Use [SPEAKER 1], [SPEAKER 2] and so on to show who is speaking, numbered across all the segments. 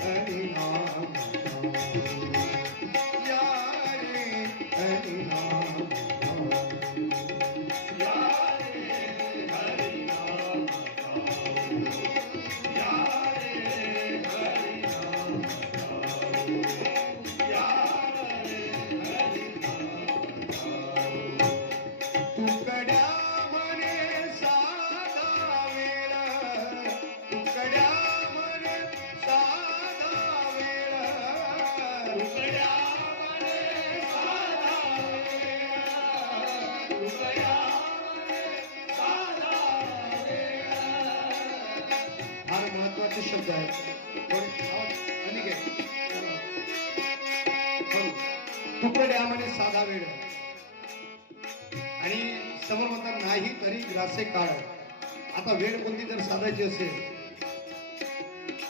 [SPEAKER 1] हरिनाम या रे हरिनाम महत्त्वाचे शब्द आहेत साधा वेळ. आणि समोर म्हणतात नाही तरी ग्रासे काळ आता वेळ कोणती जर साधायची असेल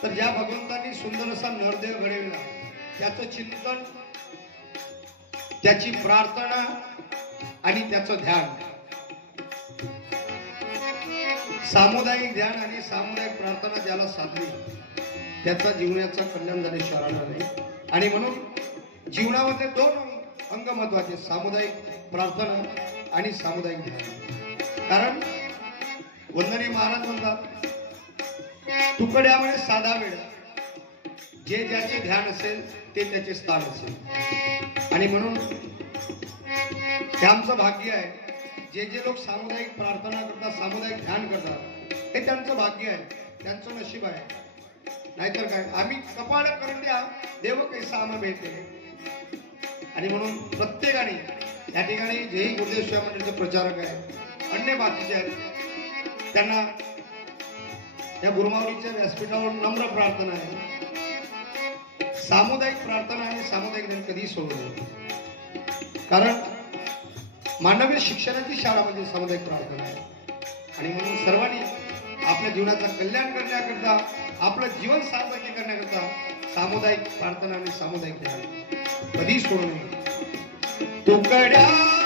[SPEAKER 1] तर ज्या भगवंतांनी सुंदर असा नरदेव घडविला त्याचं चिंतन त्याची प्रार्थना आणि त्याचं ध्यान. सामुदायिक ध्यान आणि सामुदायिक प्रार्थना ज्याला साधली त्याचा जीवनाचा कल्याण झाले शहराला नाही. आणि म्हणून जीवनामध्ये दोन अंग महत्त्वाचे सामुदायिक प्रार्थना आणि सामुदायिक ध्यान. कारण वंदनी महाराज म्हणतात तुकड्यामुळे साधा वेळ. जे ज्याचे ध्यान असेल ते त्याचे स्थान असेल. आणि म्हणून हे आमचं भाग्य आहे जे जे लोक सामुदायिक प्रार्थना करतात सामुदायिक ध्यान करतात हे त्यांचं भाग्य आहे त्यांचं नशीब आहे. नाहीतर काय? आम्ही कपाळ करून द्या देव कैसा आम्हा भेटे आणि म्हणून प्रत्येकाने या ठिकाणी जेही गुरुदेव शिवा मंडळीचे प्रचारक आहेत अन्य बाकीचे आहेत त्यांना या गुरुमावलीच्या व्यासपीठावर नम्र प्रार्थना आहे. सामुदायिक प्रार्थना आणि सामुदायिक ध्यान कधीही सोडू नये. कारण मानवी शिक्षणाची शाळा म्हणजे सामुदायिक प्रार्थना आहे. आणि म्हणून सर्वांनी आपल्या जीवनाचं कल्याण करण्याकरता आपलं जीवन सार्थकी करण्याकरता सामुदायिक प्रार्थना आणि सामुदायिक ध्यान कधी सोडू नये. तुकड्या